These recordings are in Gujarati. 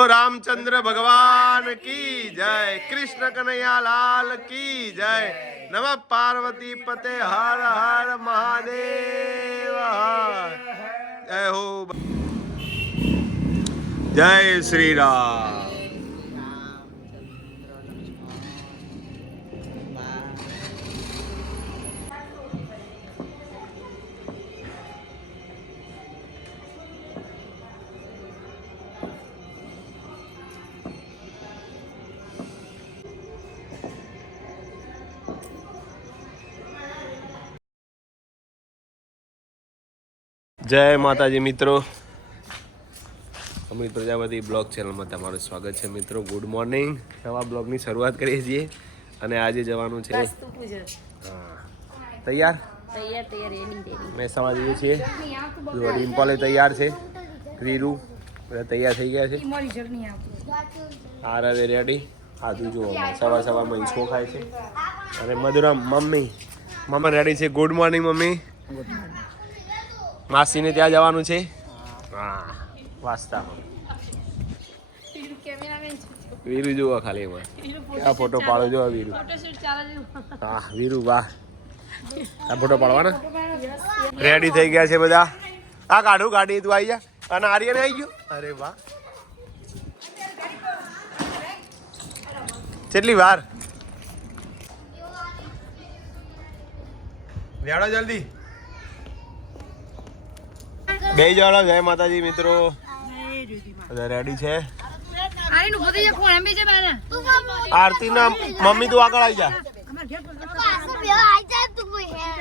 બોલો રામચંદ્ર ભગવાન કી જય, કૃષ્ણ કનૈયા લાલ કી જય, નમ પાર્વતી પતે, હર હર મહાદેવ. જય હો જય શ્રી રામ જય માતાજી મિત્રો. અમિત પ્રજાપતિ બ્લોગ ચેનલમાં તમારું સ્વાગત છે મિત્રો. ગુડ મોર્નિંગ નવા બ્લોગની શરૂઆત કરીએ છીએ અને આજે જવાનું છે. તૈયાર? મેં સમા જઈએ છીએ રિમ્પલે તૈયાર છે. વીરુ બધા તૈયાર થઈ ગયા છે. આ રે રેડી આર હવે રેડી આદુ જો સવાર સવારમાં ઈસકો ખાય છે. અને મધુરા મમ્મી. મમ્મી રેડી છે. Good morning mummy. માસીને ત્યાં જવાનું છે? હા. વાસ્તા. વીરુ જુઓ ખાલી એમાં. આ ફોટો પાડો જો વીરુ. હા વીરુ વાહ. આ ફોટો પાડવાના? રેડી થઈ ગયા છે બધા? આ કાઢું ગાડી તું આવી જા. અને આર્યને આવી ગયું? અરે વાહ. કેટલી વાર? વ્યાડો જલ્દી. બે જોડો જય માતાજી મિત્રો. રેડી છે? આરતી ના મમ્મી તું આગળ આવી જા.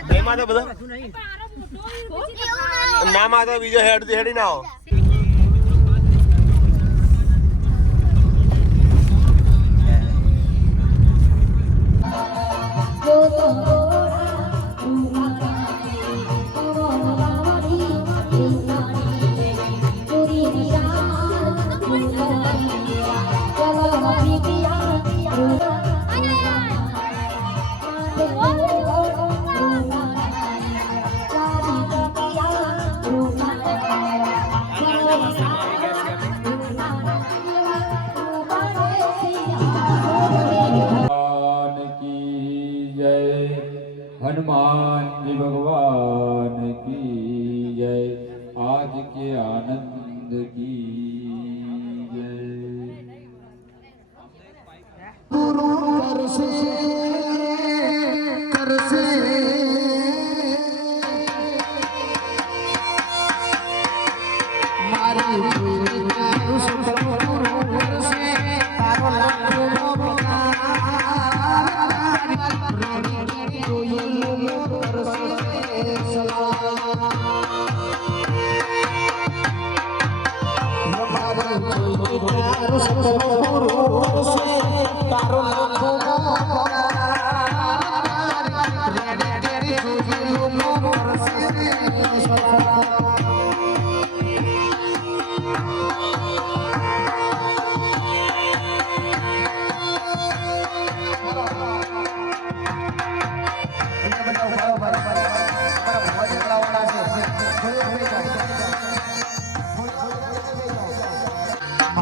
જય માતા બધા ના માતા બીજો હેડ હેડી ના આવો. Thank you.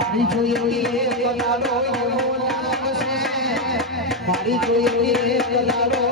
મારી જોઈએ કદાડો મારી જોઈએ કદાડો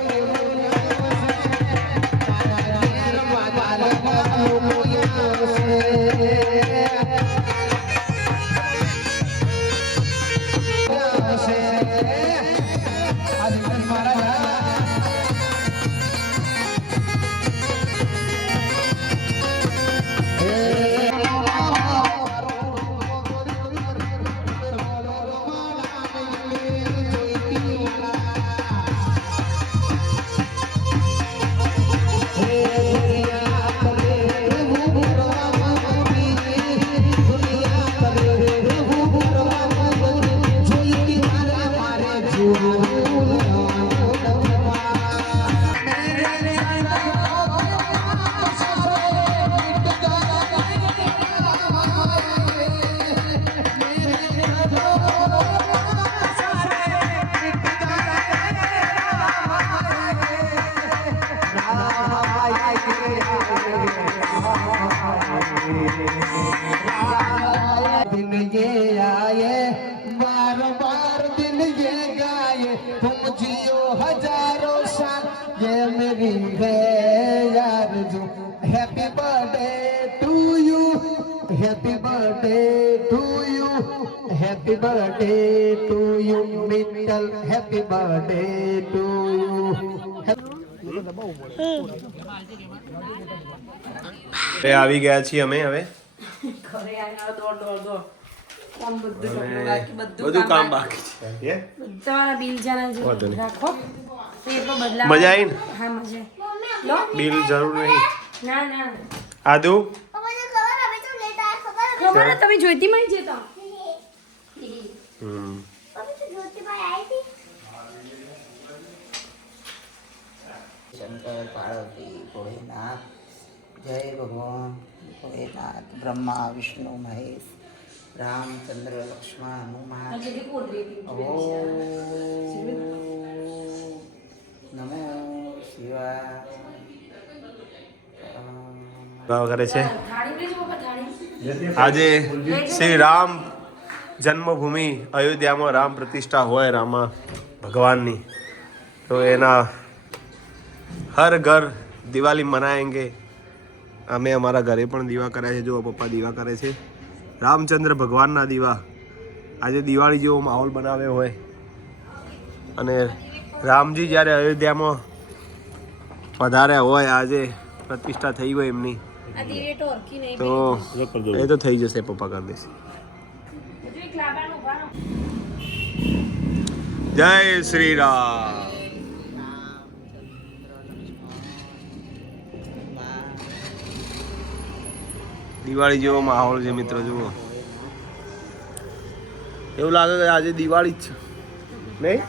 दिन ये आए बार बार दिन ये गाए तुम जियो हजारों साल ये मेरी है यार जो happy birthday to you happy birthday to you happy birthday to you Mittal happy birthday to એ આવી ગયા છીએ અમે હવે. બધું બાકી બધું બધું કામ બાકી છે. હે? તમારા બિલ જાના જો વાંધો નહીં. રાખો. તો એ મજા આવી ને? હા મજા લો? બિલ જરૂર નહીં. ના ના. આદુ? ખબર તમે જોઈતી માં છે તો હમ. શંકર પાર્વતી ભોળેનાથ જય ભગવાન ભોળેનાથ બ્રહ્મા વિષ્ણુ મહેશ રામચંદ્ર લક્ષ્મણ હનુમાન ઓ નમો શિવા ભાવ કરે છે. આજે શ્રી રામ જન્મભૂમિ અયોધ્યામાં રામ પ્રતિષ્ઠા હોય રામા ભગવાનની તો એના હર ઘર દિવાળી મનાએંગે અમે અમારા ઘરે પણ દીવા કર્યા છે જો પપ્પા દીવા કરે છે. રામચંદ્ર ભગવાનના દીવા. આજે દિવાળી જેવો માહોલ બનાવ્યો હોય. અને રામજી જ્યારે અયોધ્યામાં પધાર્યા હોય આજે પ્રતિષ્ઠા થઈ હોય એમની. તો એ તો થઈ જશે પપ્પા કરી દેશે. જય શ્રી રામ. દિવાળી જેવો માહોલ છે મિત્રો જુઓ. એવું લાગે કે આજે દિવાળી જ છે. નહીં?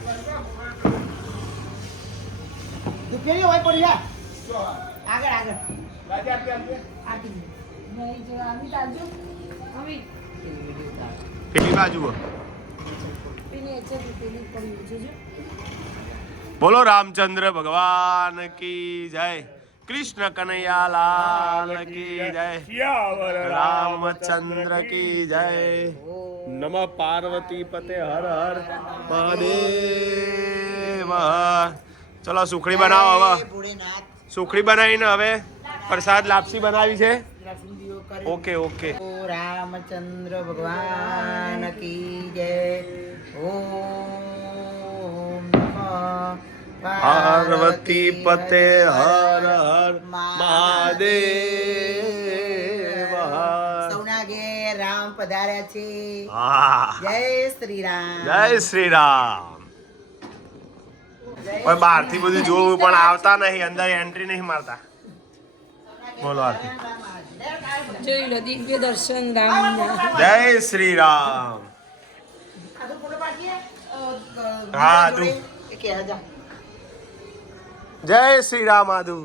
બોલો રામચંદ્ર ભગવાન કી જય. કૃષ્ણ કનૈયા લાલ કી જય. રામચંદ્ર કી જય. નમ પાર્વતી પતે હર હર મહાદેવ. ચલો સુખડી બનાવો હવે. સુખડી બનાવીને હવે પ્રસાદ લાપસી બનાવી છે. Okay okay. ઓ રામચંદ્ર ભગવાન કી જય. ઓમ પાર્વતી પતે હર હર મહાદેવ સૌના ઘેર રામ પધાર્યા છે. જય શ્રી રામ જય શ્રી રામ પણ બહારથી બધું જોવું પણ આવતા નહીં અંદર એન્ટ્રી નહીં મારતા. બોલો આરતી. જોઈ લો દિવ્ય દર્શન રામના જય શ્રી રામ હા તું. કે હજા જય શ્રી રામ આદુ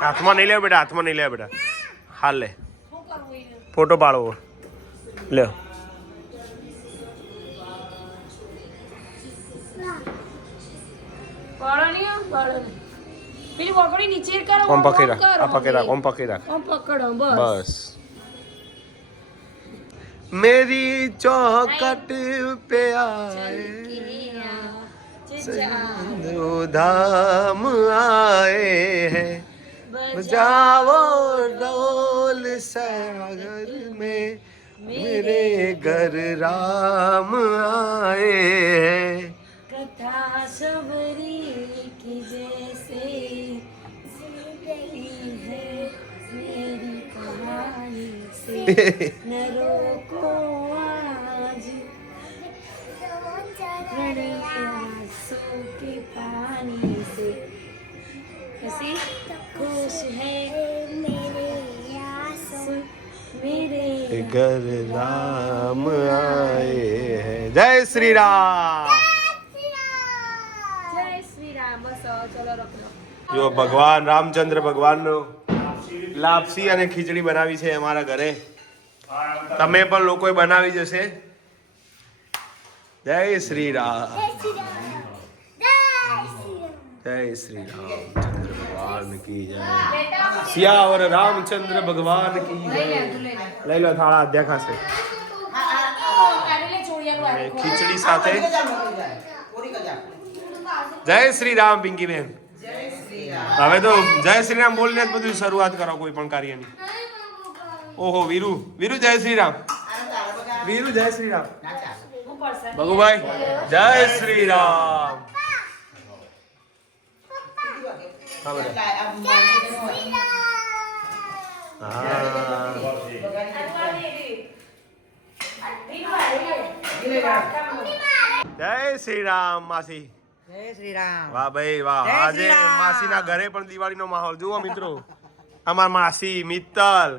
હાથમાં નહીં લે બેટા હાથમાં નહીં લે બેટા હાલ લે ફોટો પાડવો લ્યો પાડો નહીં આમ, પાડો નહીં. પેલી વગડી નીચે કરો ઓમ પકડી ઓમ રાખ કરો. આ પકડી રાખ ઓમ પકડી રાખ ઓમ પકડો બસ બસ मेरी चौकट पे आए सिंधु धाम आए हैं। बजाओ ढोल सागर में मेरे घर राम आए हैं। कथा सबरी की जैसे ज़िंदगी है मेरी कहानी से। न रोको आज। रण प्यासों के पानी से कैसी खुश है मेरे आंसू मेरे घर राम आए हैं जय श्री राम જય શ્રી રામ બસ હવે ચલો રખડો જો ભગવાન રામચંદ્ર ભગવાનનો લાપસી અને ખીચડી બનાવી છે અમારા ઘરે તમે પણ લોકોએ બનાવી જશે જય શ્રી રામ જય શ્રી રામચંદ્ર ભગવાન કી જય. સિયાવર રામચંદ્ર ભગવાન કી જય. લઈ લો થાળા દેખાશે. ખીચડી સાથે. જય શ્રી રામ પિંકી બેન. હવે તો જય શ્રી રામ બોલીને જ બધું શરૂઆત કરો કોઈ પણ કાર્યની. ઓહો વીરુ. વીરુ જય શ્રી રામ. વીરુ જય શ્રી રામ. ભગુભાઈ જય શ્રી રામ હા બધા. હા. જય શ્રી રામ માસી જય શ્રી રામ વાહ ભાઈ વાહ જય આજે શ્રી રામ. માસીના ઘરે પણ દિવાળીનો માહોલ જુઓ મિત્રો અમાર માસી મિત્તલ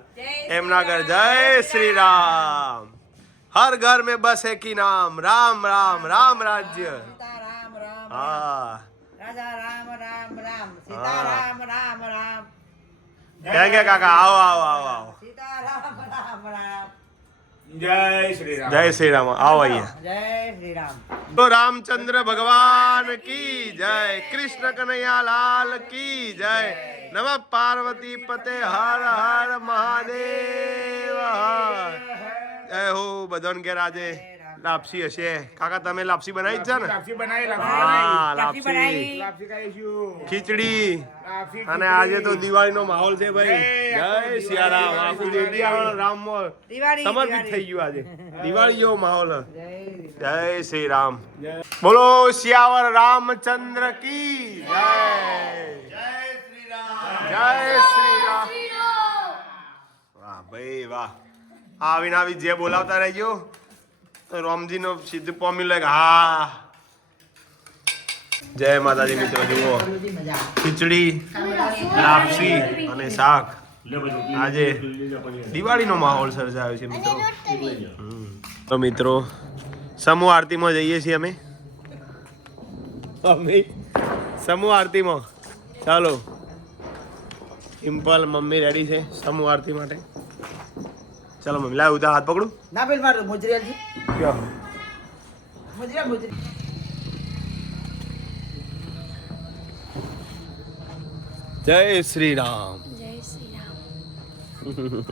એમના ઘર જય શ્રી રામ હર ઘર મેં બસ એક ही નામ રામ રામ રામ રાજ્ય રામ રામ હા રાજા રામ રામ રામ હા. સીતારામ રામ રામ. ક્યાં ગયા કાકા? આવો આવો આવો આવો. સીતારામ રામ રામ. જય શ્રી રામ જય શ્રી રામ આવો અહીંયા. જય શ્રી રામ તો રામચંદ્ર ભગવાન કી જય. કૃષ્ણ કનૈયા લાલ કી જય. નમ પાર્વતી પતે હર હર મહાદેવ. જય હો બધાને ઘેર આજે. લાપસી હશે. કાકા તમે લાપસી બનાવી જ છે ને? લાપસી બનાવી હા લાપસી. લાપસી બનાવી. લાપસી ખાઈશું. ખીચડી. અને આજે તો દિવાળીનો માહોલ છે ભાઈ. જય સિયારામ આખું દેવડિયા રામ દિવાળી સમર્પિત થઈ ગયું આજે. દિવાળી જેવો માહોલ. જય જય શ્રી રામ. બોલો સિયાવર રામચંદ્ર કી જય. જય શ્રી રામ વાહ ભાઈ વાહ. આવીને આવી જે બોલાવતા રહેજો. રામજીનો સિદ્ધ પામી લે હા. જય માતાજી મિત્રો, જુઓ. ખીચડી, લાપસી અને શાક. આજે દિવાળીનો માહોલ સર્જાયો છે મિત્રો. તો મિત્રો, સમૂહ આરતીમાં જઈએ છીએ અમે. અમે? સમૂહ આરતીમાં. ચાલો. સિમ્પલ, મમ્મી રેડી છે સમૂહ આરતી માટે. ચાલો મમ્મી, લાવ ઉધા હાથ પકડું. ના પેલ મારું મુજરીયાલજી ક્યાં? મુજરીયા મુજરી જય શ્રી રામ. જય શ્રી રામ.